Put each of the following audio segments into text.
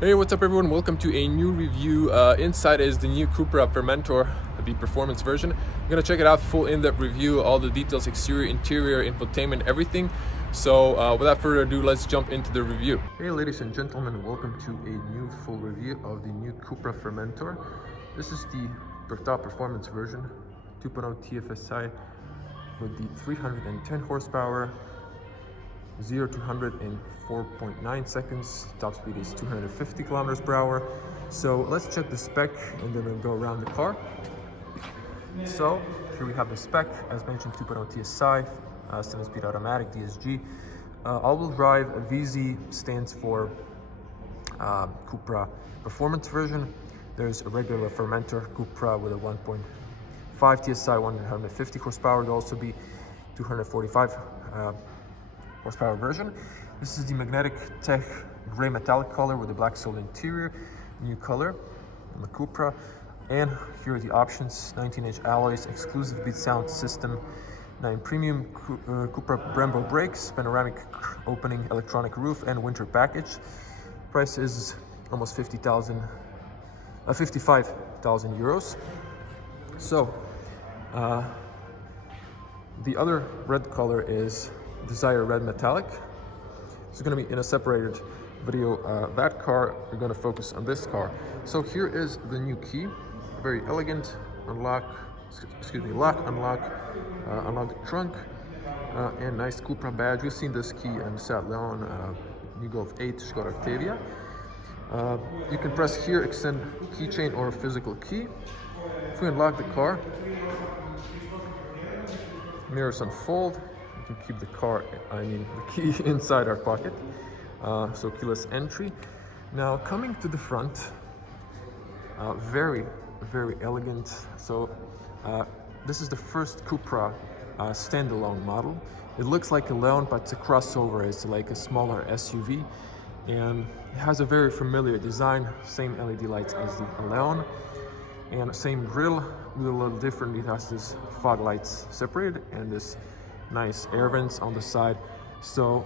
Hey, what's up everyone? Welcome to a new review. Inside is the new Cupra Formentor, the performance version. I'm gonna check it out, full in-depth review, all the details, exterior, interior, infotainment, everything. So without further ado, let's jump into the review. Hey ladies and gentlemen, welcome to a new full review of the new Cupra Formentor. This is the top performance version, 2.0 TFSI with the 310 horsepower, 0 to 100 in 4.9 seconds. Top speed is 250 kilometers per hour. So let's check the spec and then we'll go around the car. So here we have the spec, as mentioned, 2.0 TSI, 7-speed automatic DSG. All-wheel drive VZ stands for Cupra performance version. There's a regular Formentor Cupra with a 1.5 TSI, 150 horsepower. There'll also be 245 horsepower version. This is the Magnetic Tech gray metallic color with the black sold interior, new color on the Cupra. And here are the options: 19-inch alloys, exclusive beat sound system, 9 premium Cupra Brembo brakes, panoramic opening, electronic roof, and winter package. Price is almost 55,000 euros. So the other red color is Desire Red Metallic. This is going to be in a separated video. That car, we're going to focus on this car. So here is the new key, very elegant. Lock, unlock, unlock the trunk, and nice Cupra badge. We've seen this key in Seat Leon, New Golf 8, Skoda Octavia. You can press here, extend keychain or physical key. If we unlock the car, mirrors unfold. You can keep the key inside our pocket. So keyless entry. Now coming to the front, very elegant. So this is the first Cupra standalone model. It looks like a Leon, but it's a crossover. It's like a smaller SUV, and it has a very familiar design. Same LED lights as the Leon, and same grille with a little different. It has this fog lights separated and this nice air vents on the side. So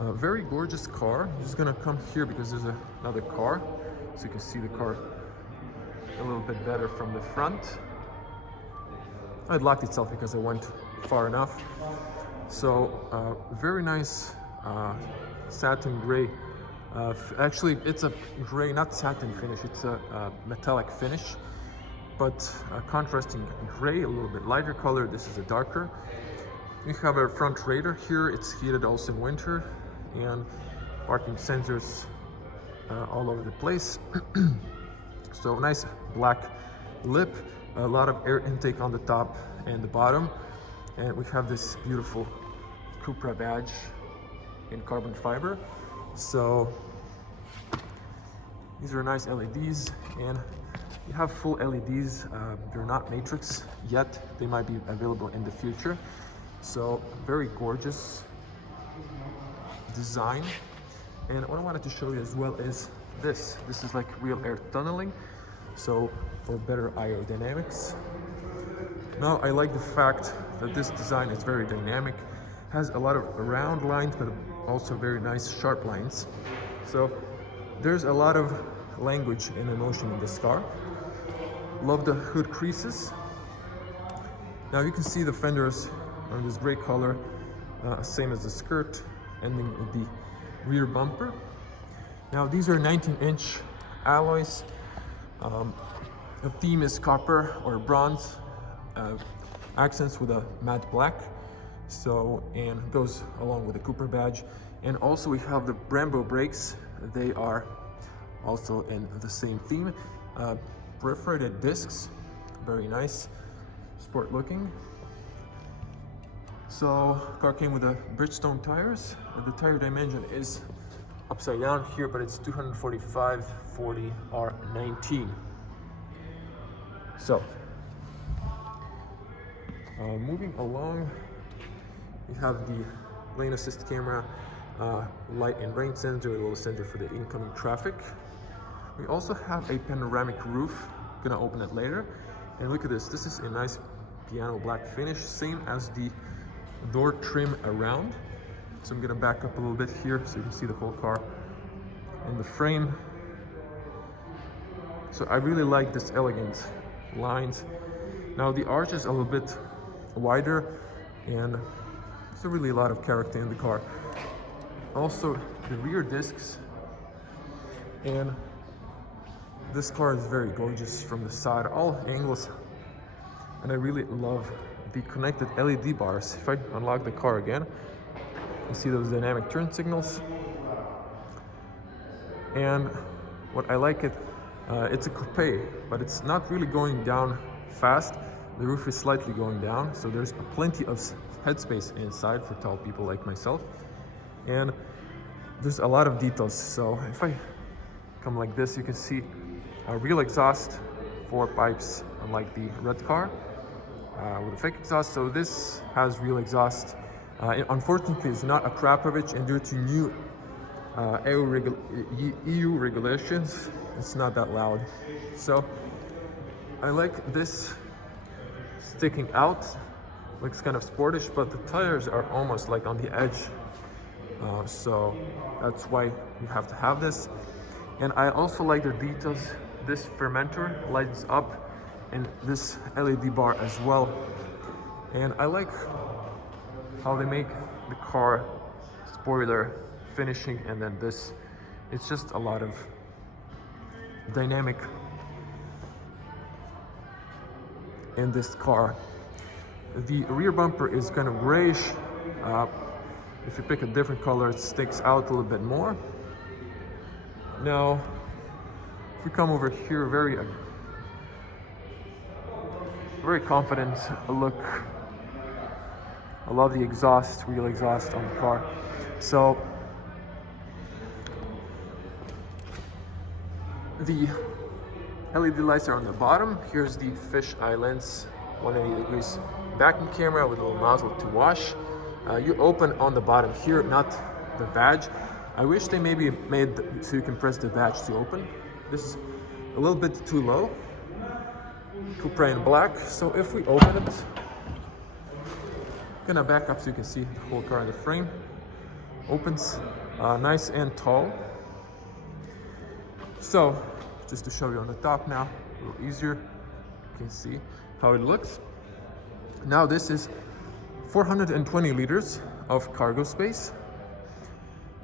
a very gorgeous car. I'm just gonna come here because there's another car, so you can see the car a little bit better from the front. It locked itself because I went far enough. So very nice satin gray. Actually, it's a gray, not satin finish. It's a metallic finish, but contrasting gray, a little bit lighter color. This is a darker. We have a front radar here. It's heated also in winter, and parking sensors all over the place. So nice black lip, a lot of air intake on the top and the bottom, and we have this beautiful Cupra badge in carbon fiber. So these are nice LEDs, and you have full LEDs. They're not matrix yet. They might be available in the future. So very gorgeous design. And what I wanted to show you as well is this. This is like real air tunneling, so for better aerodynamics. Now I like the fact that this design is very dynamic, has a lot of round lines, but also very nice sharp lines. So there's a lot of language and emotion in this car. Love the hood creases. Now you can see the fenders on this gray color, same as the skirt, ending with the rear bumper. Now these are 19-inch alloys. The theme is copper or bronze, accents with a matte black. So, and goes along with the Cupra badge. And also we have the Brembo brakes. They are also in the same theme. Perforated discs, very nice, sport looking. So car came with the Bridgestone tires. The tire dimension is upside down here, but it's 245/40 R19. So moving along, we have the lane assist camera, light and rain sensor, a little sensor for the incoming traffic. We also have a panoramic roof. Gonna open it later. And look at this. This is a nice piano black finish, same as the door trim around. So I'm gonna back up a little bit here so you can see the whole car in the frame. So I really like this elegant lines. Now the arch is a little bit wider and there's really a lot of character in the car. Also the rear discs, and this car is very gorgeous from the side, all angles, and I really love the connected LED bars. If I unlock the car again, you see those dynamic turn signals. And what I like it's a coupe, but it's not really going down fast. The roof is slightly going down, so there's plenty of headspace inside for tall people like myself. And there's a lot of details. So if I come like this, you can see a real exhaust, 4 pipes, unlike the red car with a fake exhaust. So this has real exhaust. Unfortunately, it's not a Krapovich, and due to new EU regulations, it's not that loud. So I like this sticking out, looks kind of sportish, but the tires are almost like on the edge. So that's why you have to have this. And I also like the details. This fermenter lights up, and this LED bar as well. And I like how they make the car spoiler finishing, and then this, it's just a lot of dynamic in this car. The rear bumper is kind of grayish. If you pick a different color, it sticks out a little bit more. Now, if we come over here, very confident look. I love the exhaust, real exhaust on the car. So the LED lights are on the bottom. Here's the fisheye lens, 180 degrees backing camera with a little nozzle to wash. You open on the bottom here, not the badge. I wish they maybe made so you can press the badge to open. This is a little bit too low. Cupra in black. So if we open it, gonna back up so you can see the whole car in the frame. Opens nice and tall. So just to show you on the top now, a little easier, you can see how it looks. Now this is 420 liters of cargo space,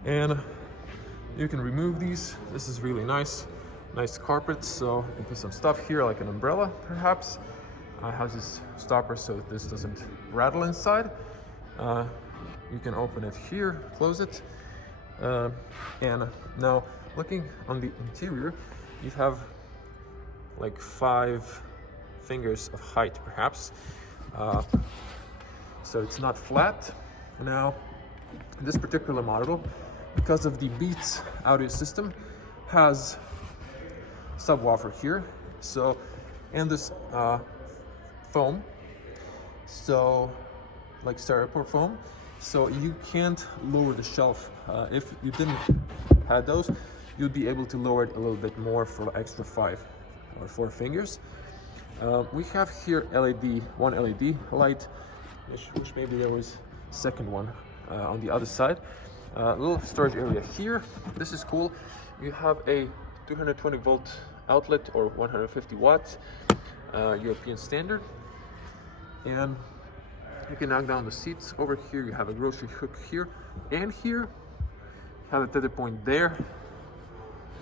and you can remove these. This is really nice carpet, so you can put some stuff here like an umbrella perhaps. Has this stopper so this doesn't rattle inside. You can open it here, close it, and now looking on the interior, you have like 5 fingers of height perhaps. So it's not flat. Now this particular model, because of the Beats audio system, has subwoofer here, so, and this foam, so like styrofoam foam, so you can't lower the shelf. If you didn't have those, you'd be able to lower it a little bit more for extra 5 or 4 fingers. We have here one LED light, which maybe there was a second one on the other side. Little storage area here. This is cool. You have a 220 volt outlet or 150 watts, European standard. And you can knock down the seats. Over here you have a grocery hook here, and here have a tether point there,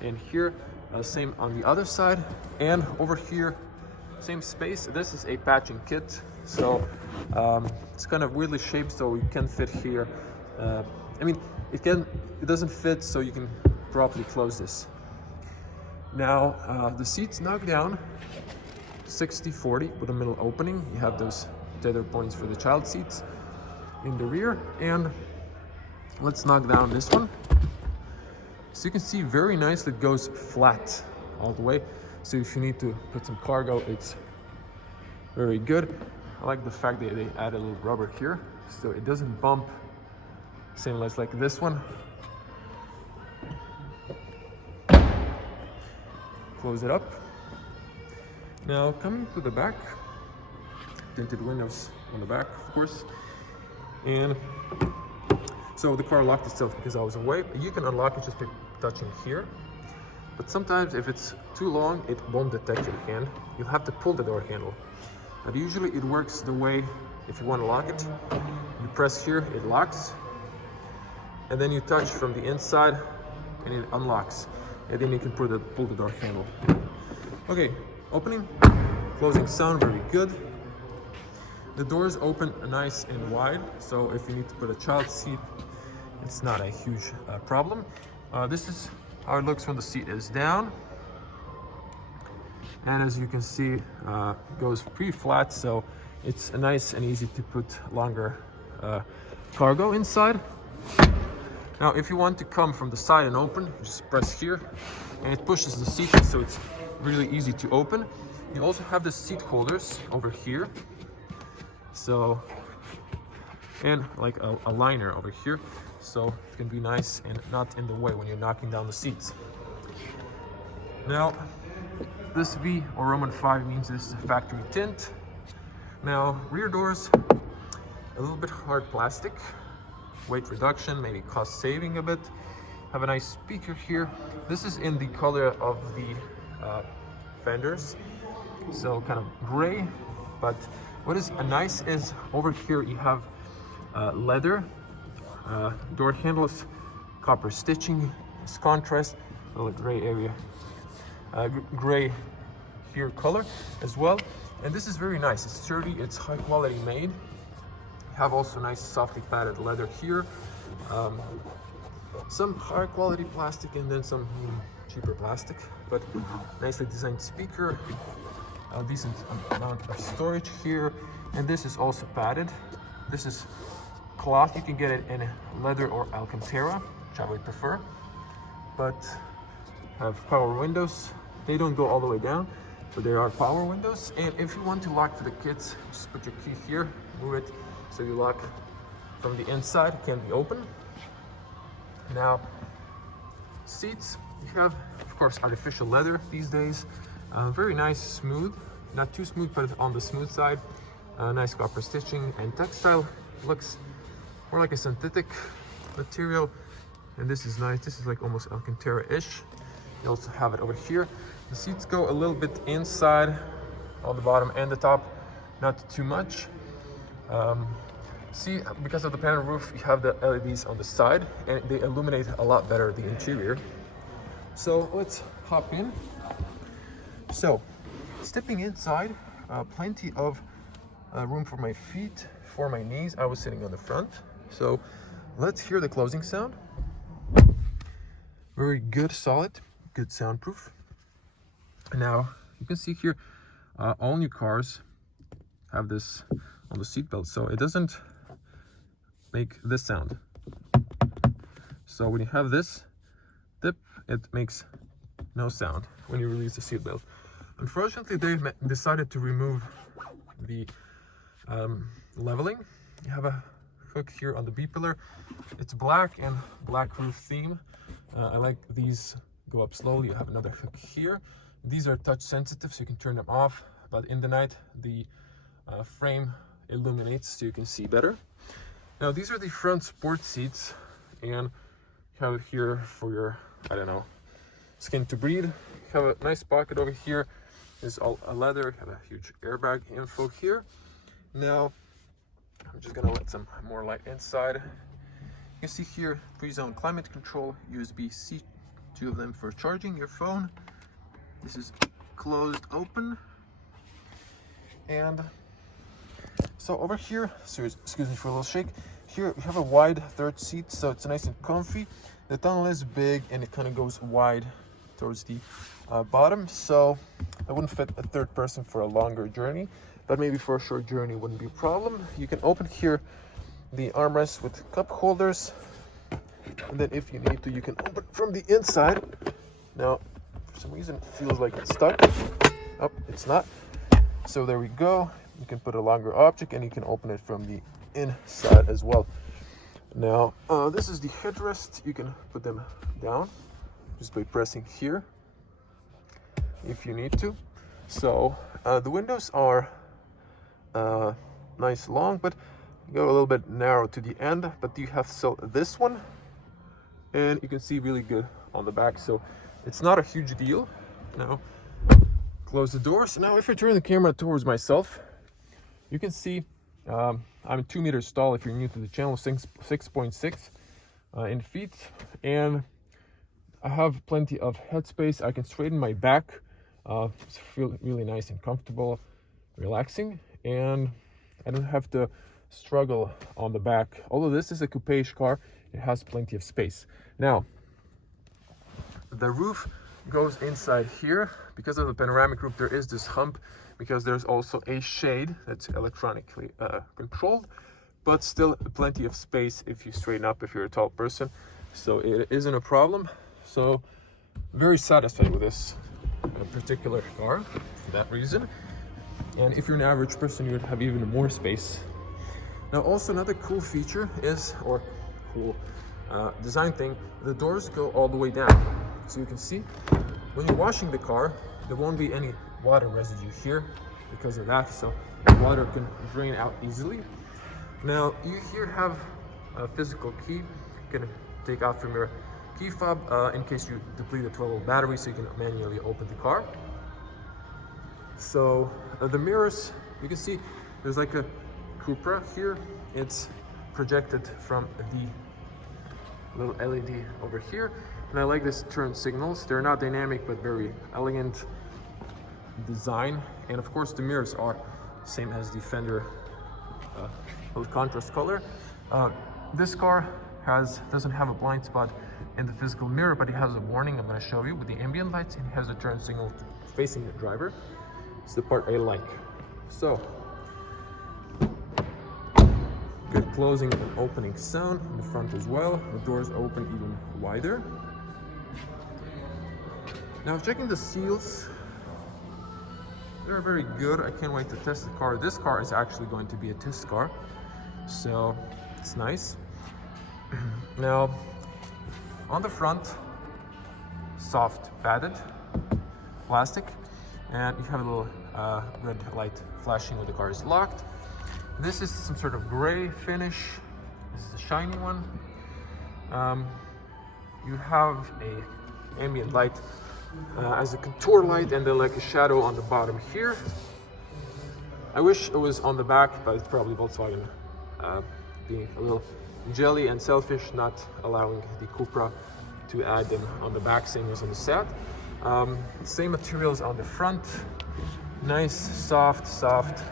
and here same on the other side, and over here same space. This is a patching kit, so it's kind of weirdly shaped, so it can fit here. I mean, it doesn't fit, so you can properly close this. Now the seats knock down 60-40 with a middle opening. You have those tether points for the child seats in the rear, and let's knock down this one. So you can see very nicely it goes flat all the way. So if you need to put some cargo, it's very good. I like the fact that they add a little rubber here, so it doesn't bump. Same as like this one. Close it up. Now coming to the back, tinted windows on the back, of course. And so the car locked itself because I was away. You can unlock it just by touching here. But sometimes if it's too long, it won't detect your hand. You'll have to pull the door handle. But usually it works the way, if you want to lock it, you press here, it locks. And then you touch from the inside and it unlocks. And then you can pull the door handle. Okay, opening, closing sound, very good. The doors open nice and wide, so if you need to put a child seat, it's not a huge problem. This is how it looks when the seat is down. And as you can see, it goes pretty flat, so it's nice and easy to put longer cargo inside. Now, if you want to come from the side and open, you just press here, and it pushes the seat, so it's really easy to open. You also have the seat holders over here. So, and like a liner over here, so it can be nice and not in the way when you're knocking down the seats. Now, this V or Roman 5 means this is a factory tint. Now, rear doors, a little bit hard plastic, weight reduction, maybe cost saving a bit. Have a nice speaker here. This is in the color of the fenders, so kind of gray, but what is nice is over here you have leather door handles, copper stitching, it's contrast, a little gray area, gray here color as well. And this is very nice, it's sturdy, it's high quality made. You have also nice softly padded leather here, some high quality plastic and then some cheaper plastic, but nicely designed speaker. A decent amount of storage here, and this is also padded. This is cloth, you can get it in leather or Alcantara, which I would prefer, but have power windows. They don't go all the way down, but there are power windows. And if you want to lock for the kids, just put your key here, move it so you lock from the inside, it can be open. Now, seats, you have of course artificial leather these days. Very nice, smooth, not too smooth, but on the smooth side. Nice copper stitching and textile. Looks more like a synthetic material, and this is nice. This is like almost Alcantara-ish. You also have it over here. The seats go a little bit inside on the bottom and the top, not too much. See, because of the Panoramic Roof, you have the LEDs on the side, and they illuminate a lot better the interior. So let's hop in. So, stepping inside, plenty of room for my feet, for my knees. I was sitting on the front. So, let's hear the closing sound. Very good, solid, good soundproof. Now, you can see here, all new cars have this on the seat belt, so it doesn't make this sound. So, when you have this dip, it makes no sound when you release the seat belt. Unfortunately, they decided to remove the leveling. You have a hook here on the B pillar. It's black and black roof theme. I like these go up slowly. You have another hook here. These are touch sensitive, so you can turn them off, but in the night the frame illuminates so you can see better. Now these are the front sport seats, and you have it here for your, I don't know, skin to breathe. You have a nice pocket over here. It's all leather, have a huge airbag info here. Now, I'm just gonna let some more light inside. You can see here, pre-zone climate control, USB-C, 2 of them for charging your phone. This is closed open. And so over here, so excuse me for a little shake. Here we have a wide third seat, so it's nice and comfy. The tunnel is big and it kind of goes wide towards the bottom, so I wouldn't fit a third person for a longer journey, but maybe for a short journey wouldn't be a problem. You can open here the armrest with cup holders, and then if you need to, you can open from the inside. Now, for some reason, it feels like it's stuck. Oh, it's not. So there we go. You can put a longer object, and you can open it from the inside as well. Now, this is the headrest. You can put them down just by pressing here if you need to. So the windows are nice long, but go a little bit narrow to the end. But you have still this one, and you can see really good on the back, so it's not a huge deal. Now close the doors. Now if I turn the camera towards myself, you can see I'm 2 meters tall. If you're new to the channel, 6.6 in feet, and I have plenty of headspace. I can straighten my back, feel really nice and comfortable, relaxing, and I don't have to struggle on the back. Although this is a coupe-ish car, it has plenty of space. Now the roof goes inside here. Because of the panoramic roof, there is this hump, because there's also a shade that's electronically controlled, but still plenty of space if you straighten up, if you're a tall person, so it isn't a problem. So very satisfied with this particular car for that reason. And if you're an average person, you would have even more space. Now also another cool feature is, or cool design thing, the doors go all the way down. So you can see when you're washing the car, there won't be any water residue here because of that, so the water can drain out easily. Now you here have a physical key you can take out from your key fob in case you deplete a 12-volt battery, so you can manually open the car. So the mirrors, you can see there's like a Cupra here. It's projected from the little LED over here, and I like this turn signals. They're not dynamic but very elegant design, and of course the mirrors are same as the fender with contrast color. This car doesn't have a blind spot in the physical mirror, but it has a warning I'm going to show you with the ambient lights, and it has a turn signal facing the driver. It's the part I like. So good closing and opening sound in the front as well. The doors open even wider. Now checking the seals, they're very good. I can't wait to test the car. This car is actually going to be a test car, so it's nice. Now on the front, soft padded plastic, and you have a little red light flashing when the car is locked. This is some sort of gray finish. This is a shiny one. You have a ambient light as a contour light, and then like a shadow on the bottom here. I wish it was on the back, but it's probably Volkswagen being a little jelly and selfish, not allowing the Cupra to add them on the back, same as on the set. Same materials on the front, nice, soft.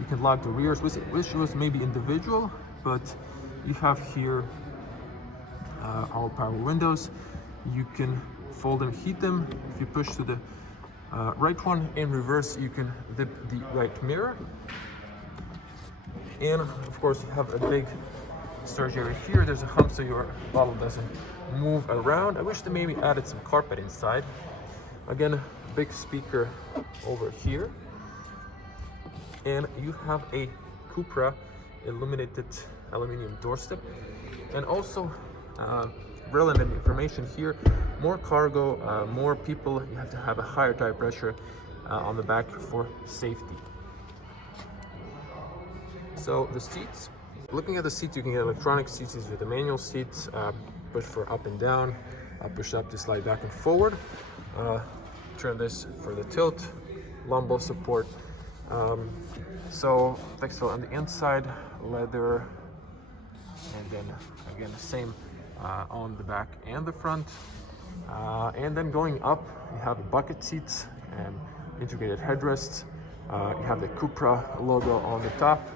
You can lock the rears, which was maybe individual, but you have here all power windows. You can fold them, heat them. If you push to the right one, in reverse you can dip the right mirror. And of course you have a big storage area here. There's a hump so your bottle doesn't move around. I wish they maybe added some carpet inside. Again, big speaker over here. And you have a Cupra illuminated aluminum doorstep, and also relevant information here: more cargo, more people. You have to have a higher tire pressure on the back for safety. So the seats, looking at the seats, you can get electronic seats with the manual seats, push for up and down, push up to slide back and forward, turn this for the tilt, lumbar support. So textile on the inside, leather, and then again the same on the back and the front. And then going up, you have bucket seats and integrated headrests. You have the Cupra logo on the top.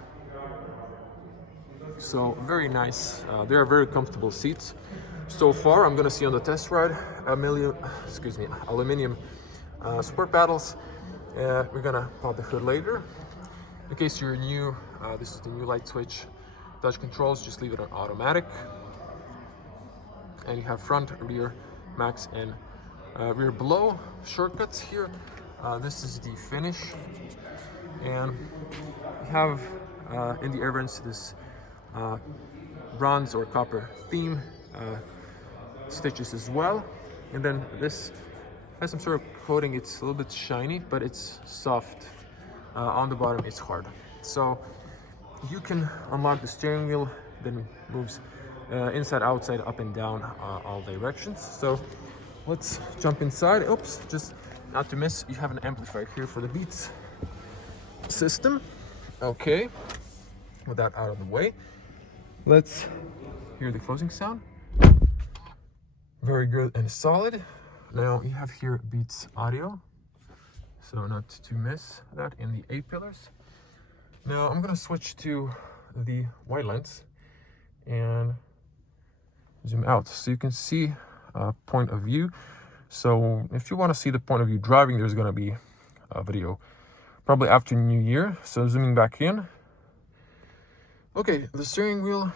So very nice. They are very comfortable seats. So far, I'm gonna see on the test ride aluminum support paddles. We're gonna pop the hood later. In case you're new, this is the new light switch. Touch controls, just leave it on automatic. And you have front, rear, max, and rear below. Shortcuts here. This is the finish. And you have in the air vents this bronze or copper theme stitches as well. And then this has some sort of coating. It's a little bit shiny, but it's soft. On the bottom it's hard. So you can unlock the steering wheel, then moves inside, outside, up and down, all directions. So let's jump inside. Oops, just not to miss, you have an amplifier here for the Beats system. Okay, with that out of the way, let's hear the closing sound. Very good and solid. Now you have here Beats audio, so not to miss that in the 8 pillars. Now I'm gonna switch to the wide lens and zoom out so you can see point of view. So if you want to see the point of view driving, there's going to be a video probably after New Year. So zooming back in. Okay, the steering wheel,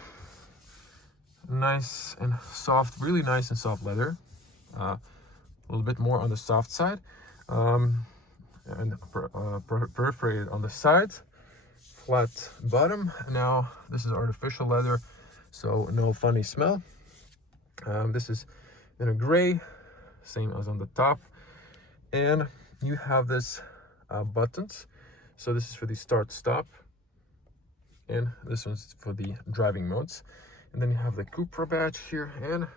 nice and soft, really nice and soft leather. A little bit more on the soft side, and perforated on the sides. Flat bottom. Now this is artificial leather, so no funny smell. This is in a gray, same as on the top, and you have this buttons. So this is for the start stop, and this one's for the driving modes. And then you have the Cupra badge here, and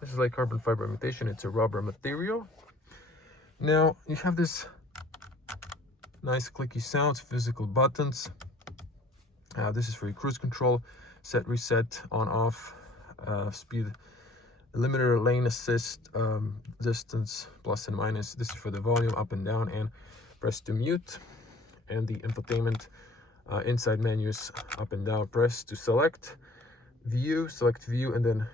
this is like carbon fiber imitation. It's a rubber material. Now you have this nice clicky sounds, physical buttons. This is for your cruise control, set, reset, on, off, speed limiter, lane assist, distance, plus and minus. This is for the volume, up and down, and press to mute. And the infotainment inside menus, up and down, press to select view, and then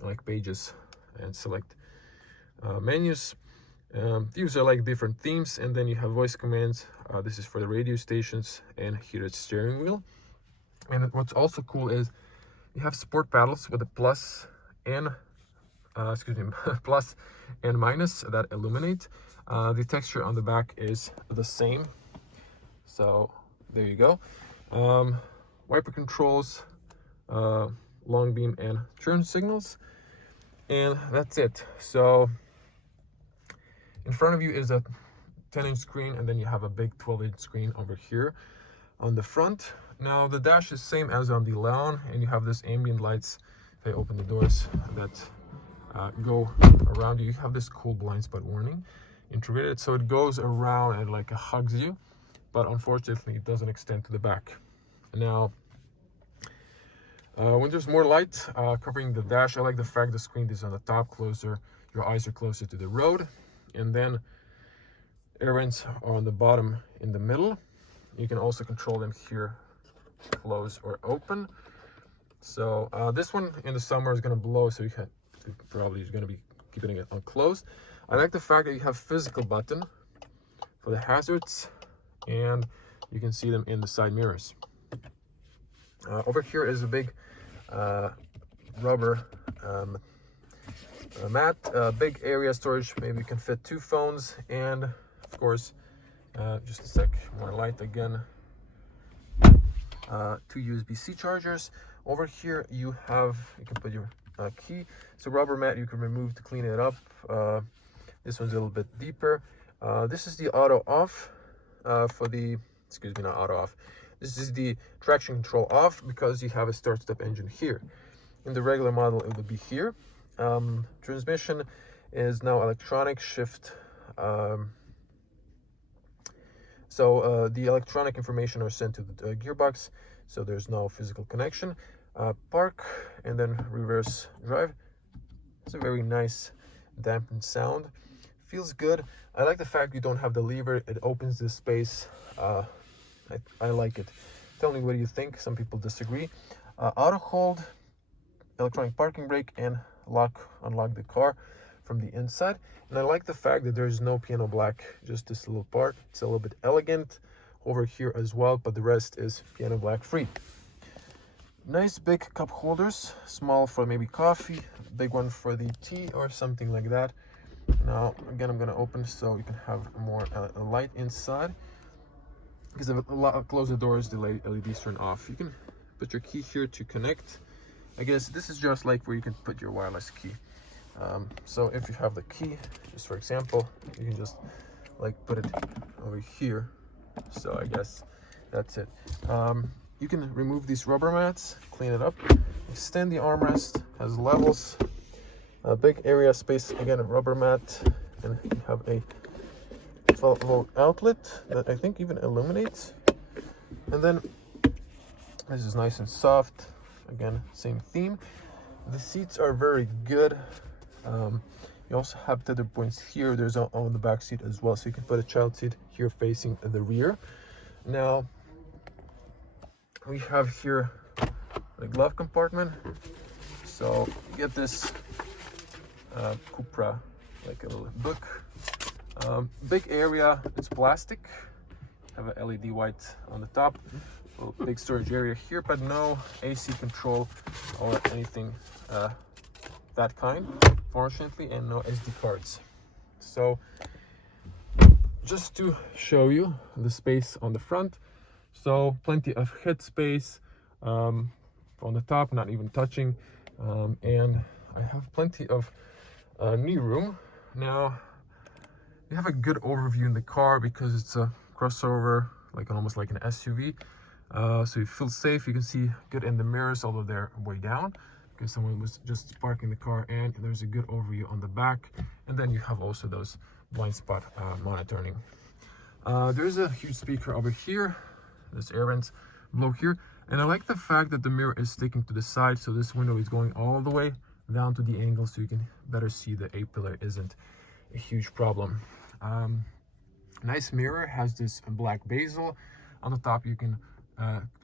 like pages and select menus. These are like different themes, and then you have voice commands. This is for the radio stations, and here it's steering wheel. And what's also cool is you have support paddles with a plus and plus and minus that illuminate. The texture on the back is the same, so there you go. Wiper controls, long beam and turn signals, and that's it. So in front of you is a 10-inch screen, and then you have a big 12-inch screen over here on the front. Now the dash is same as on the lawn, and you have this ambient lights. If I open the doors that go around you, you have this cool blind spot warning integrated, so it goes around and like hugs you, but unfortunately it doesn't extend to the back. Now when there's more light covering the dash, I like the fact the screen is on the top, closer, your eyes are closer to the road, and then air vents are on the bottom in the middle. You can also control them here, close or open. So this one in the summer is going to blow, so you can probably going to be keeping it on closed. I like the fact that you have physical button for the hazards, and you can see them in the side mirrors. Over here is a big rubber mat, big area storage. Maybe you can fit 2 phones, and of course, just a sec, more light again. 2 USB-C chargers. Over here you can put your key. So rubber mat you can remove to clean it up. This one's a little bit deeper. This is the auto off for the, not auto off. This is the traction control off, because you have a start-stop engine here. In the regular model it would be here. Transmission is now electronic shift. So the electronic information are sent to the gearbox, so there's no physical connection. Park and then reverse drive. It's a very nice dampened sound. Feels good. I like the fact you don't have the lever. It opens this space. I like it. Tell me what you think. Some people disagree. Auto hold, electronic parking brake, and unlock the car from the inside. And I like the fact that there's no piano black, just this little part. It's a little bit elegant over here as well, but the rest is piano black free. Nice big cup holders, small for maybe coffee, big one for the tea or something like that. Now again, I'm going to open so you can have more light inside, because if I close the doors, the LEDs turn off. You can put your key here to connect. I guess this is just like where you can put your wireless key. So if you have the key, just for example, you can just like put it over here. So I guess that's it. you can remove these rubber mats, clean it up, extend the armrest, has levels, a big area space, again a rubber mat, and you have a 12-volt outlet that I think even illuminates. And then this is nice and soft, again same theme. The seats are very good. You also have tether points here. There's on the back seat as well, so you can put a child seat here facing the rear. Now we have here a glove compartment, so you get this Cupra, like a little book. Big area, it's plastic, have a LED white on the top, big storage area here, but no AC control or anything that kind, fortunately, and no SD cards. So just to show you the space on the front, so plenty of head space on the top, not even touching, and I have plenty of knee room. Now you have a good overview in the car because it's a crossover, like almost like an SUV, so you feel safe. You can see good in the mirrors, although they're way down because someone was just parking the car, and there's a good overview on the back. And then you have also those blind spot monitoring. There's a huge speaker over here. There's air vents below here, and I like the fact that the mirror is sticking to the side, so this window is going all the way down to the angle, so you can better see the A-pillar isn't a huge problem. Nice mirror, has this black bezel. On the top you can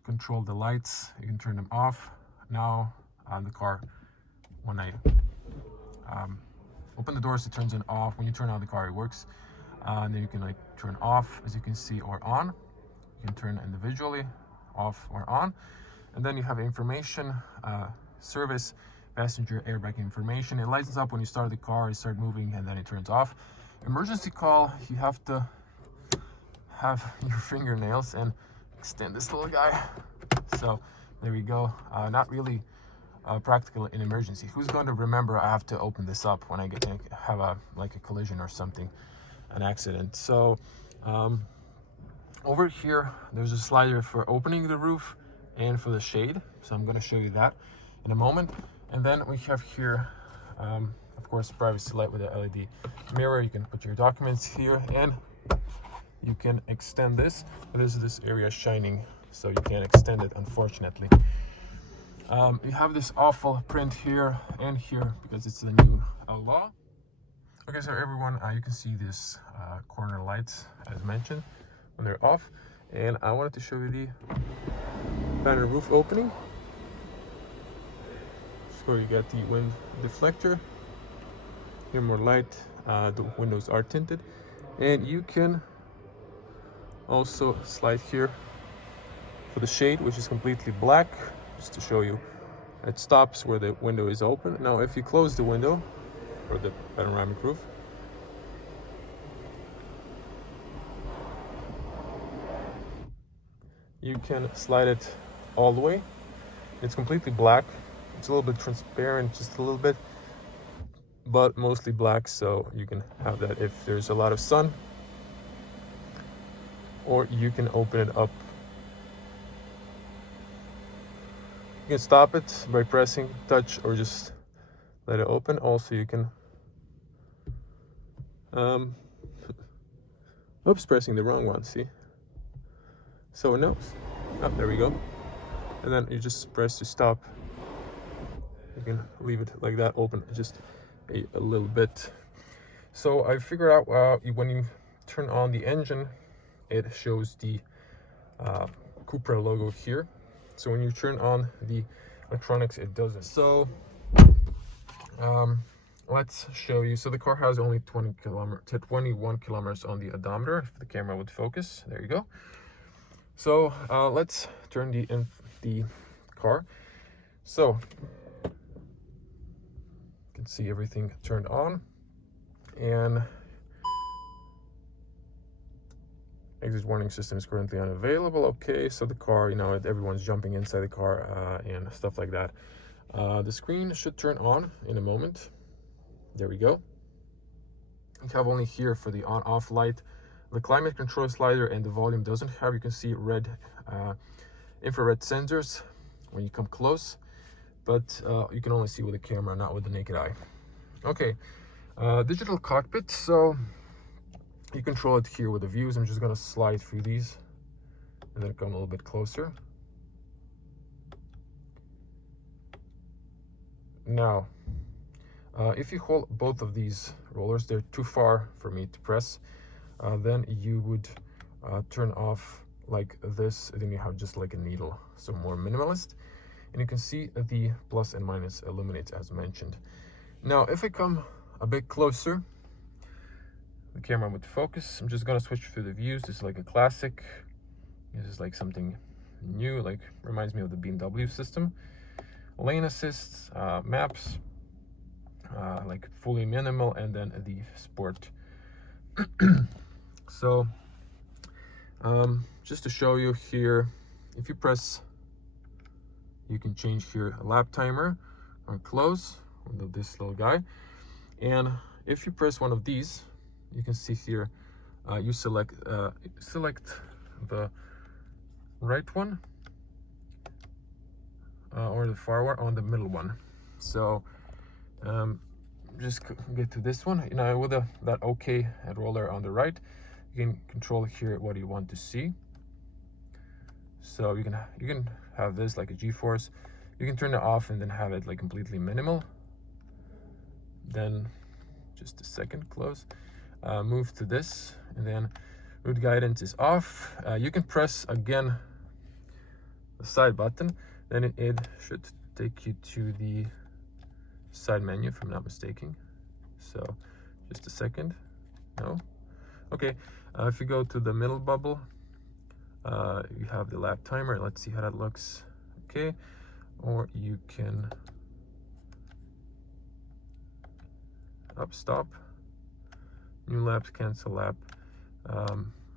control the lights, you can turn them off. Now on the car, when I open the doors, it turns it off. When you turn on the car, it works. And then you can like turn off, as you can see, or on. You can turn individually off or on. And then you have information, service, passenger airbag information. It lights up when you start the car, it starts moving, and then it turns off. Emergency call, you have to have your fingernails and extend this little guy. So there we go. Not really practical in emergency. Who's going to remember I have to open this up when I have a collision or something, an accident? So over here there's a slider for opening the roof and for the shade, so I'm going to show you that in a moment. And then we have here of course privacy light with the LED mirror. You can put your documents here, and you can extend this. There's this area shining, so you can't extend it, unfortunately. You have this awful print here and here because it's the new law. Okay, so everyone, you can see this corner lights as mentioned when they're off, and I wanted to show you the panoramic roof opening. So you got the wind deflector here, more light. The windows are tinted, and you can also slide here for the shade, which is completely black, just to show you it stops where the window is open. Now if you close the window for the panoramic roof, you can slide it all the way. It's completely black. It's a little bit transparent, just a little bit, but mostly black, so you can have that if there's a lot of sun. Or you can open it up. You can stop it by pressing, touch, or just let it open. Also you can oops, pressing the wrong one, see? So it knows. Oh, there we go. And then you just press to stop. You can leave it like that, open just a little bit. So I figured out when you turn on the engine, it shows the Cupra logo here. So when you turn on the electronics, it doesn't. So let's show you. So the car has only 21 kilometers on the odometer, if the camera would focus. There you go. So let's turn the car. So you can see everything turned on, and exit warning system is currently unavailable. Okay, so the car, you know, everyone's jumping inside the car and stuff like that. The screen should turn on in a moment. There we go. You have only here for the on-off light, the climate control slider, and the volume doesn't have. You can see red infrared sensors when you come close, but you can only see with the camera, not with the naked eye. Okay, digital cockpit, so you control it here with the views. I'm just gonna slide through these and then come a little bit closer. Now, if you hold both of these rollers, they're too far for me to press, then you would turn off like this, and then you have just like a needle, so more minimalist. And you can see the plus and minus illuminates as mentioned. Now, if I come a bit closer, the camera would focus. I'm just gonna switch through the views. This is like a classic. This is like something new, like reminds me of the BMW system. Lane assists, maps, like fully minimal, and then the sport. So just to show you here, if you press, you can change here a lap timer or close with this little guy. And if you press one of these, you can see here, you select the right one or the far one on the middle one. So just get to this one. Now with that OK roller on the right, you can control here what you want to see. So you can have this like a G-force. You can turn it off and then have it like completely minimal. Then just a second, close. Move to this, and then route guidance is off. You can press again the side button, then it should take you to the side menu if I'm not mistaken. So just a second. No? Okay. If you go to the middle bubble, you have the lap timer. Let's see how that looks. Okay. Or you can stop, new laps, cancel lap.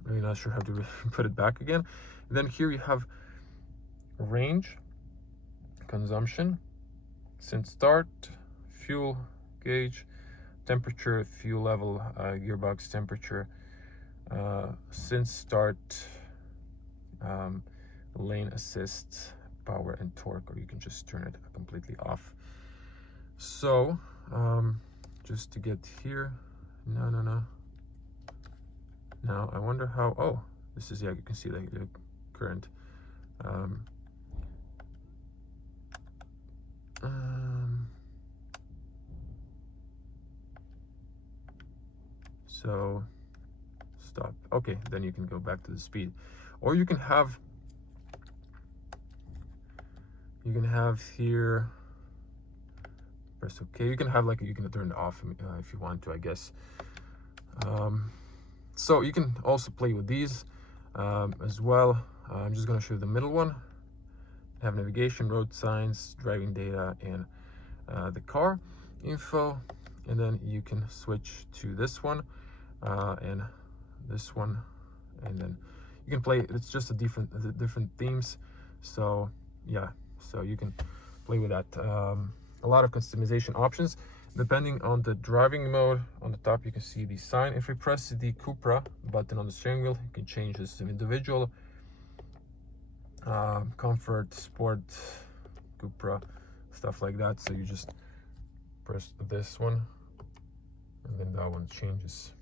Really not sure how to put it back again. And then here you have range, consumption, since start, fuel gauge, temperature, fuel level, gearbox temperature, since start, lane assist, power and torque, or you can just turn it completely off. So just to get here, no. Now I wonder how, oh, this is, yeah, you can see the current. So stop. Okay, then you can go back to the speed, or you can have here, press OK. You can have like, you can turn it off if you want to, I guess. So you can also play with these as well. I'm just going to show you the middle one. Have navigation, road signs, driving data, and the car info. And then you can switch to this one and this one, and then you can play. It's just a different themes. So yeah, so you can play with that. A lot of customization options depending on the driving mode. On the top you can see the sign. If we press the Cupra button on the steering wheel, you can change this to individual, comfort, sport, Cupra, stuff like that. So you just press this one and then that one changes.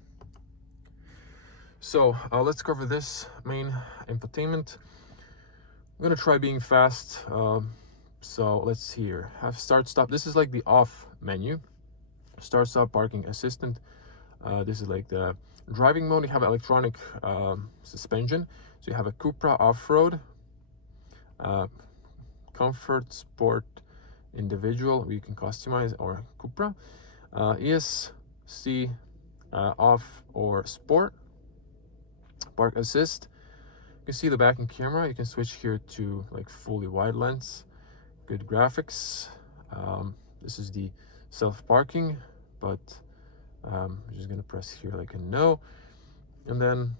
So let's cover this main infotainment. I'm gonna try being fast. So let's see here. Have start stop. This is like the off menu. Start stop, parking assistant. This is like the driving mode. You have electronic suspension. So you have a Cupra off-road, comfort, sport, individual, where you can customize, or Cupra, ESC, off or sport, park assist. You can see the backing camera. You can switch here to like fully wide lens, good graphics. This is the self-parking, but I'm just gonna press here like a no. And then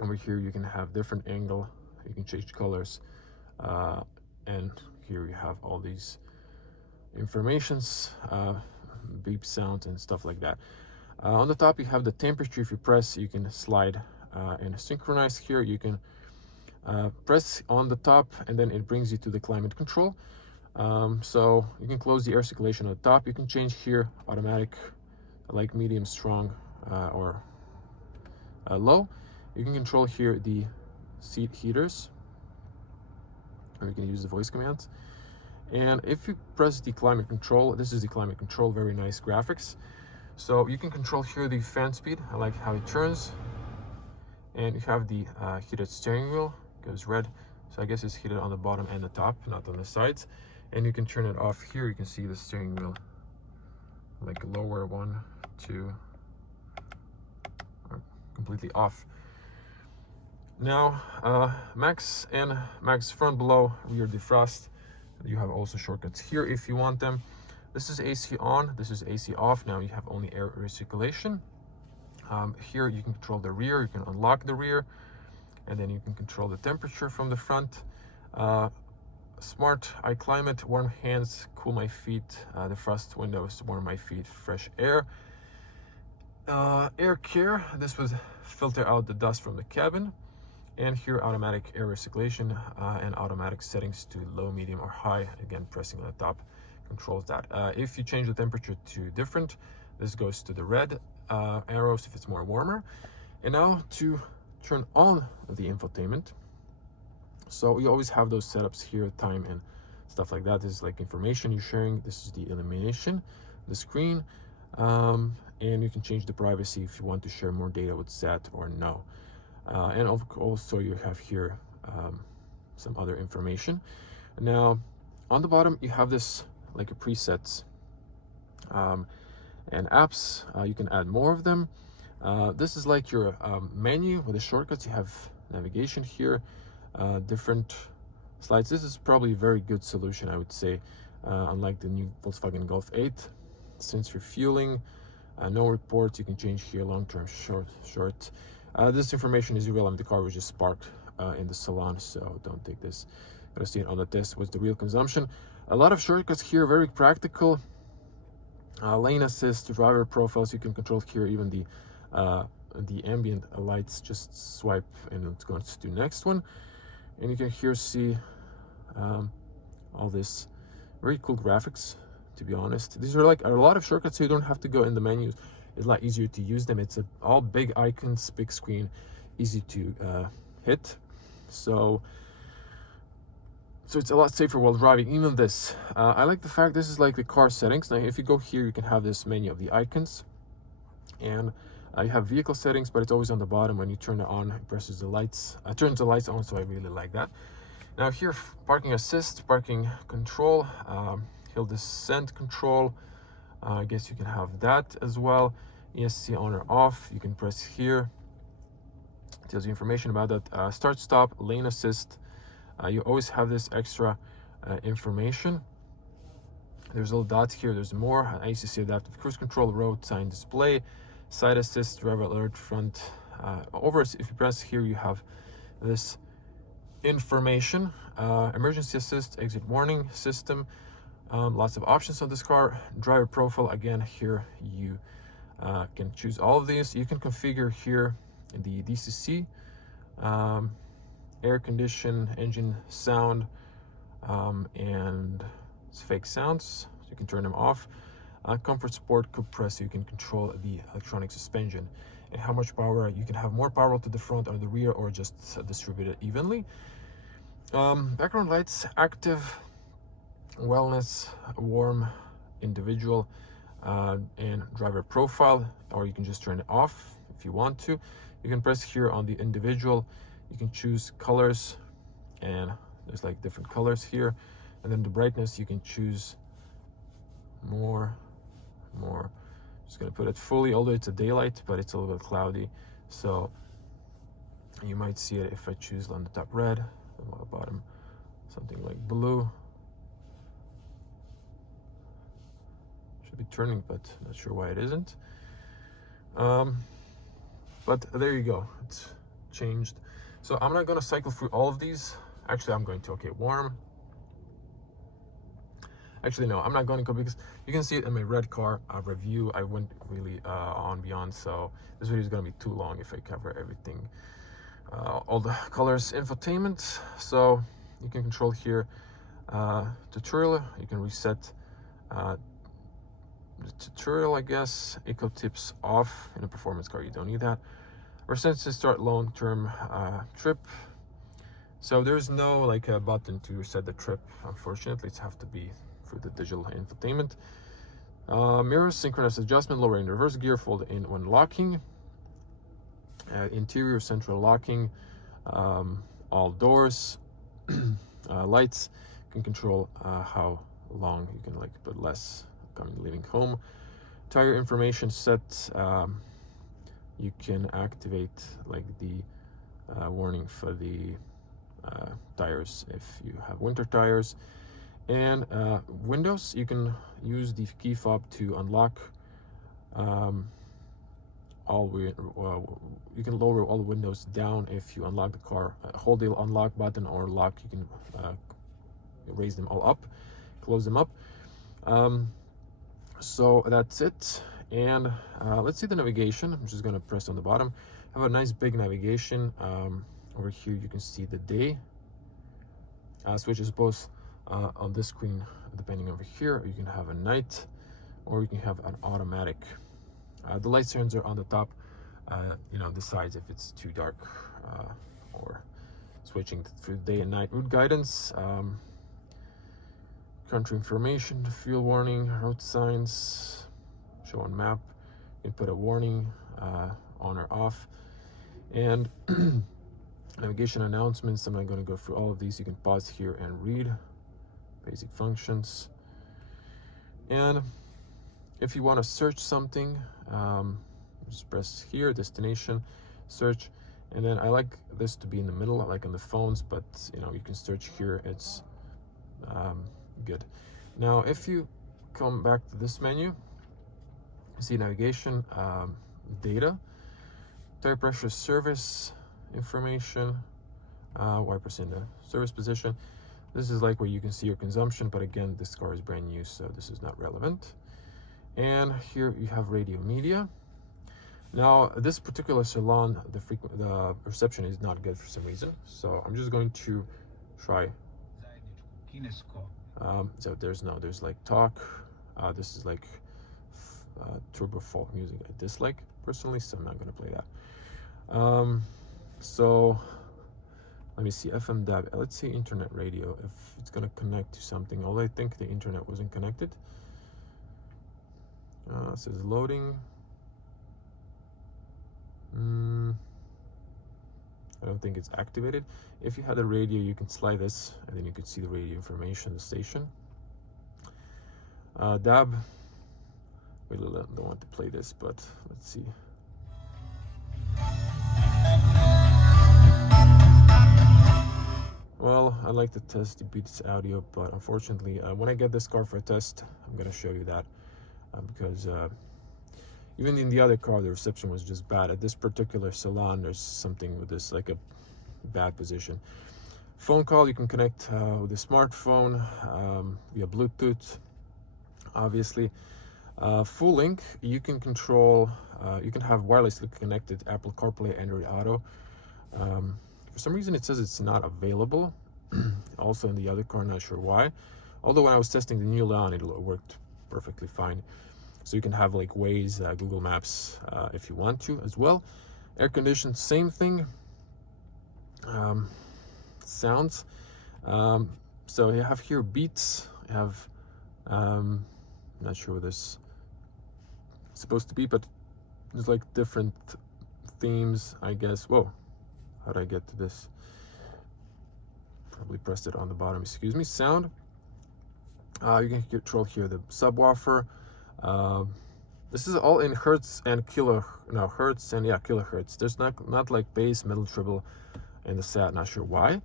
over here you can have different angle, you can change colors, and here you have all these informations, beep sounds and stuff like that. On the top you have the temperature. If you press, you can slide and synchronize. Here you can Press on the top and then it brings you to the climate control. So you can close the air circulation on the top. You can change here automatic, like medium, strong, or low. You can control here the seat heaters, or you can use the voice commands. And if you press the climate control, this is the climate control, very nice graphics. So you can control here the fan speed. I like how it turns. And you have the heated steering wheel, goes red. So I guess it's heated on the bottom and the top, not on the sides. And you can turn it off here. You can see the steering wheel, like lower 1, 2, or completely off. Now, max and max front, below, rear defrost. You have also shortcuts here if you want them. This is AC on, this is AC off. Now you have only air recirculation. Here you can control the rear, you can unlock the rear, and then you can control the temperature from the front. Smart iClimate, warm hands, cool my feet. The frost windows, warm my feet, fresh air. Air care, this would filter out the dust from the cabin. And here automatic air recirculation and automatic settings to low, medium, or high. Again, pressing on the top controls that. If you change the temperature to different, this goes to the red arrows if it's more warmer. And now to turn on the infotainment. So you always have those setups here, time and stuff like that. This is like information you're sharing. This is the illumination, the screen, and you can change the privacy if you want to share more data with SAT or no. And also you have here some other information. Now on the bottom you have this like a presets and apps. You can add more of them. This is like your menu with the shortcuts. You have navigation here, different slides. This is probably a very good solution, I would say, unlike the new Volkswagen Golf 8. Since refueling, no reports, you can change here long-term, short. This information is irrelevant. The car was just parked in the salon, so don't take this. Gotta see it on the test. What's the real consumption? A lot of shortcuts here, very practical. Lane assist, driver profiles. You can control here even the ambient lights. Just swipe and it's going to do next one. And you can here see all this very cool graphics, to be honest. These are like a lot of shortcuts, so you don't have to go in the menus. It's a lot easier to use them. It's all big icons, big screen, easy to hit. So it's a lot safer while driving. Even this, I like the fact this is like the car settings. Now if you go here, you can have this menu of the icons, and you have vehicle settings, but it's always on the bottom. When you turn it on, it presses the lights, turns the lights on, so I really like that. Now here, parking assist, parking control, hill descent control. I guess you can have that as well. ESC on or off, you can press here. It tells you information about that. Start, stop, lane assist. You always have this extra information. There's little dots here, there's more. I used to see adaptive cruise control, road sign display, side assist, driver alert, front. If you press here, you have this information. Emergency assist, exit warning system. Lots of options on this car. Driver profile, again, here you can choose all of these. You can configure here the DCC, air condition, engine sound, and fake sounds, so you can turn them off. Comfort sport, Cupra, so you can control the electronic suspension and how much power. You can have more power to the front or the rear, or just distribute it evenly. Background lights, active, wellness, warm, individual, and driver profile, or you can just turn it off if you want to. You can press here on the individual. You can choose colors, and there's like different colors here. And then the brightness, you can choose more. Just gonna put it fully, although it's a daylight, but it's a little bit cloudy, so you might see it if I choose on the top red, on the bottom something like blue. Should be turning, but not sure why it isn't. But there you go, it's changed. So I'm not gonna cycle through all of these. Actually, I'm going to. Okay, warm. Actually, no, I'm not going to go, because you can see it in my red car review. I went really on beyond, so this video is going to be too long if I cover everything. all the colors. Infotainment, so you can control here tutorial. You can reset the tutorial, I guess. Eco tips off. In a performance car you don't need that. Or since to start long-term trip. So there's no like a button to set the trip, unfortunately. It's have to be through the digital infotainment. Mirrors, synchronous adjustment, lower and reverse gear, fold in when locking. Interior central locking, all doors. Lights, you can control how long you can like put less coming leaving home. Tire information set, you can activate like the warning for the tires if you have winter tires. And windows, you can use the key fob to unlock you can lower all the windows down if you unlock the car. Hold the unlock button or lock, you can raise them all up, close them up. So that's it. And let's see the navigation. I'm just gonna press on the bottom. Have a nice big navigation. Over here you can see the day. Switches both on this screen, depending over here. You can have a night, or you can have an automatic. The light sensor on the top, decides if it's too dark or switching through day and night. Route guidance, country information, fuel warning, road signs, show on map. You can put a warning on or off, and navigation announcements. I'm not going to go through all of these. You can pause here and read basic functions. And if you want to search something, just press here, destination, search. And then I like this to be in the middle, like on the phones, but you can search here. It's good. Now if you come back to this menu, you see navigation, data, tire pressure, service information, wipers in the service position. This is like where you can see your consumption, but again, this car is brand new, so this is not relevant. And here you have radio media. Now this particular salon, the reception is not good for some reason, so I'm just going to try. So there's like talk. This is like turbo folk music I dislike personally, so I'm not going to play that. So let me see, FM DAB. Let's see internet radio, if it's going to connect to something. Although I think the internet wasn't connected. It says loading. I don't think it's activated. If you had a radio, you can slide this and then you could see the radio information, the station. DAB. We don't want to play this, but let's see. Well, I like to test the Beats audio, but unfortunately, when I get this car for a test, I'm going to show you that. Because even in the other car, the reception was just bad. At this particular salon, there's something with this, like a bad position. Phone call, you can connect with a smartphone via Bluetooth, obviously. Full link, you can control, you can have wirelessly connected Apple CarPlay, Android Auto. For some reason, it says it's not available. Also in the other car, not sure why. Although when I was testing the new Leon, it worked perfectly fine. So you can have like Waze, Google Maps if you want to as well. Air conditioned, same thing. Sounds. So you have here Beats. You have not sure what this is supposed to be, but there's like different themes, I guess. Whoa, how did I get to this? Probably pressed it on the bottom, excuse me. Sound. You can control here the subwoofer. This is all in hertz and hertz and kilohertz. There's not like bass, middle, treble, and the sat. Not sure why.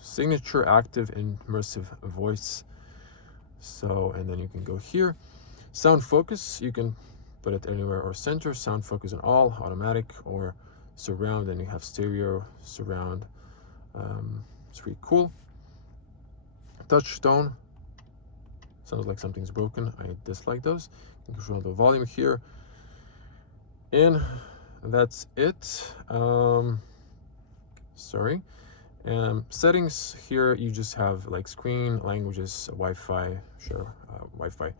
Signature active immersive voice. So, and then you can go here. Sound focus, you can put it anywhere or center. Sound focus on all, automatic or surround. Then you have stereo, surround. It's pretty cool. Touchstone, sounds like something's broken. I dislike those. You can control the volume here. And that's it. Sorry. Settings here, you just have like screen, languages, Wi-Fi, sure, Wi-Fi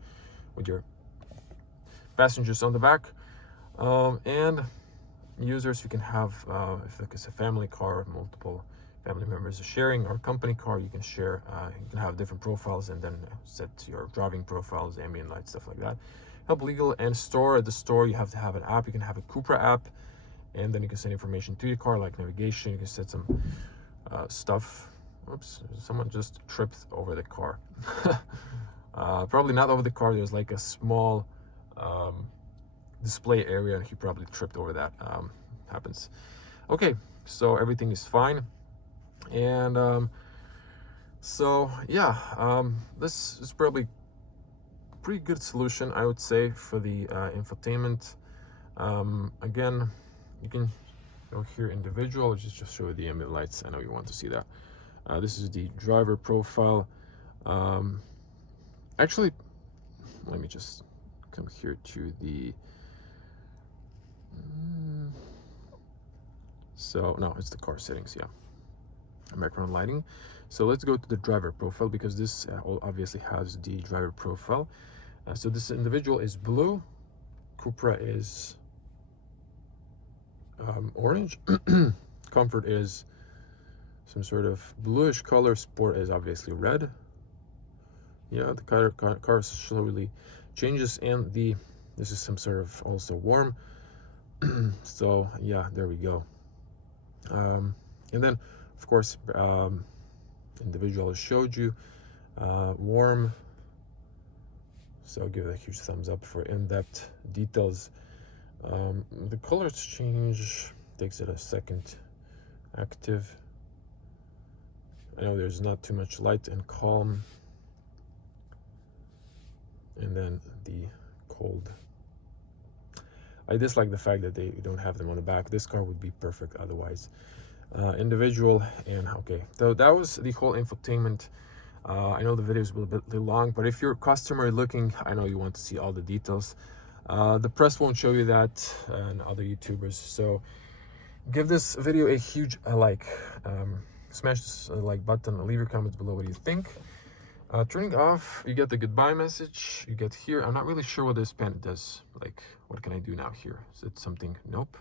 with your passengers on the back, and users. You can have, if it's a family car, multiple family members sharing, or company car, you can share. You can have different profiles and then set your driving profiles, ambient light, stuff like that. Help legal and store. At the store, you have to have an app. You can have a Cupra app, and then you can send information to your car, like navigation. You can set some stuff. Oops, someone just tripped over the car. Probably not over the car. There's like a small display area, and he probably tripped over that. Happens. Okay, so everything is fine, and so yeah, this is probably pretty good solution, I would say, for the infotainment. Again, you can go here, individual, just show you the ambient lights. I know you want to see that. This is the driver profile. Actually, let me just come here to the so no, it's the car settings, yeah, background lighting. So let's go to the driver profile, because this obviously has the driver profile. So this individual is blue, Cupra is orange, comfort is some sort of bluish color, sport is obviously red. Yeah, the car slowly changes, and this is some sort of also warm. So yeah, there we go. And then of course, individual showed you, warm. So give it a huge thumbs up for in-depth details. The colors change, takes it a second. Active. I know there's not too much light, and calm. And then the cold. I dislike the fact that they don't have them on the back. This car would be perfect otherwise. Individual, and okay. So that was the whole infotainment. I know the video is a little bit long, but if you're a customer looking, I know you want to see all the details. The press won't show you that, and other YouTubers. So give this video a huge like. Smash this like button, leave your comments below what you think. Turning off, you get the goodbye message. You get here, I'm not really sure what this pen does. Like, what can I do now here? Is it something? Nope.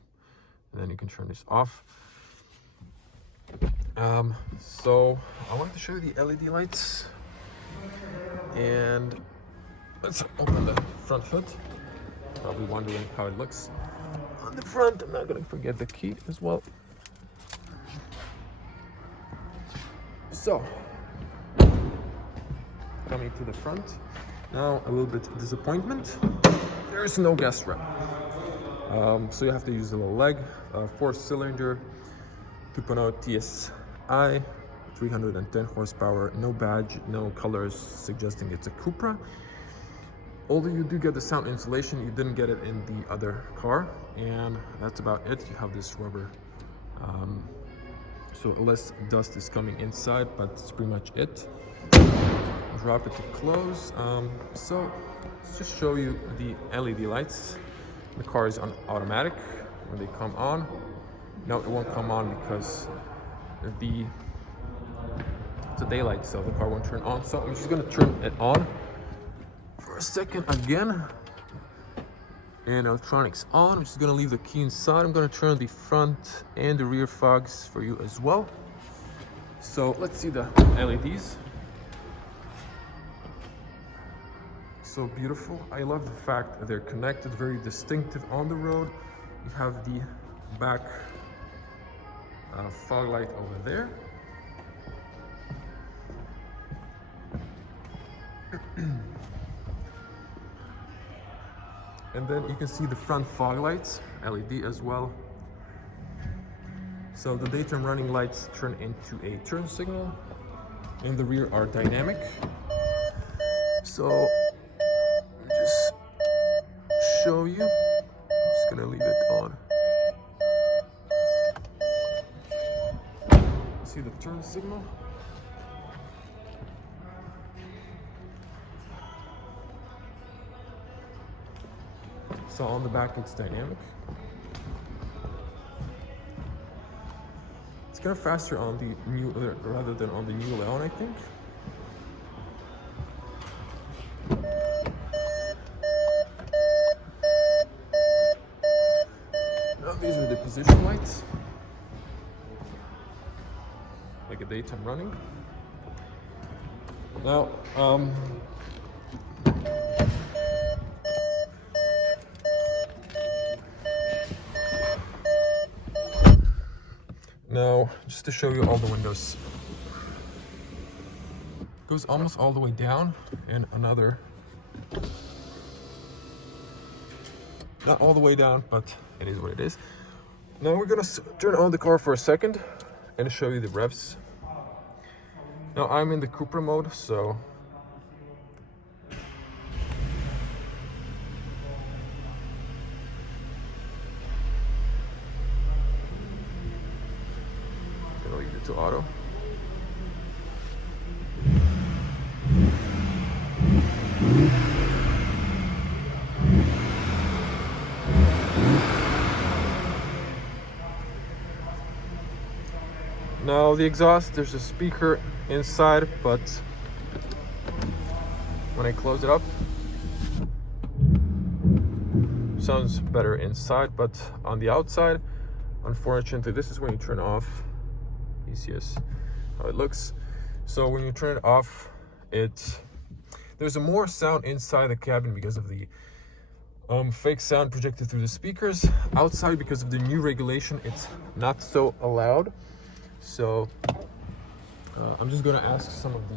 And then you can turn this off. So I wanted to show you the LED lights, and let's open the front hood. Probably wondering how it looks on the front. I'm not gonna forget the key as well. So coming to the front now, a little bit disappointment. There is no gas wrap, so you have to use a little leg. 4-cylinder 2.0 TSI, 310 horsepower, no badge, no colors suggesting it's a Cupra. Although you do get the sound insulation, you didn't get it in the other car, and that's about it. You have this rubber, so less dust is coming inside, but it's pretty much it. Drop it to close. So let's just show you the LED lights. The car is on automatic. When they come on, no, it won't come on because it's a daylight, so the car won't turn on. So I'm just gonna turn it on for a second again. And electronics on. I'm just gonna leave the key inside. I'm gonna turn the front and the rear fogs for you as well. So let's see the LEDs. So beautiful. I love the fact that they're connected, very distinctive on the road. You have the back fog light over there. And then you can see the front fog lights, LED as well. So the daytime running lights turn into a turn signal. In the rear are dynamic. So just show you. I'm just gonna leave it on. See the turn signal. So on the back it's dynamic. kind of faster on the new rather than on the new Leon, I think. Now these are the position lights, like a daytime running. Now, now, just to show you all the windows. Goes almost all the way down, and another, not all the way down, but it is what it is. Now we're gonna turn on the car for a second and show you the revs. Now I'm in the Cupra mode, so I'm gonna leave it to auto. Now the exhaust, there's a speaker inside, but when I close it up, sounds better inside, but on the outside, unfortunately, this is when you turn off. ECS, how it looks. So when you turn it off, there's a more sound inside the cabin because of the fake sound projected through the speakers. Outside, because of the new regulation, it's not so loud. So I'm just gonna ask some of the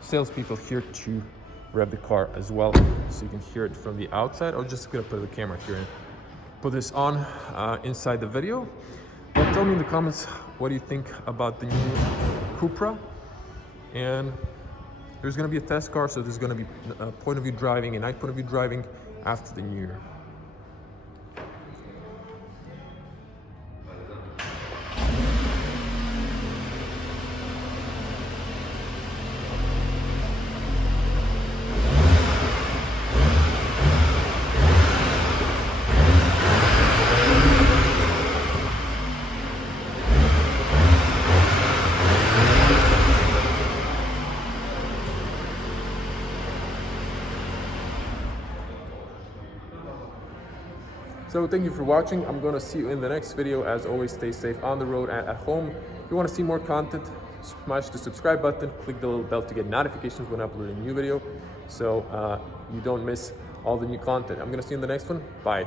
salespeople here to rev the car as well, so you can hear it from the outside. I'm just gonna put the camera here and put this on inside the video. But tell me in the comments, what do you think about the new Cupra? And there's gonna be a test car, so there's gonna be a point of view driving and night point of view driving after the new year. So thank you for watching. I'm going to see you in the next video. As always, stay safe on the road and at home. If you want to see more content, smash the subscribe button, click the little bell to get notifications when I upload a new video, so you don't miss all the new content. I'm going to see you in the next one. Bye.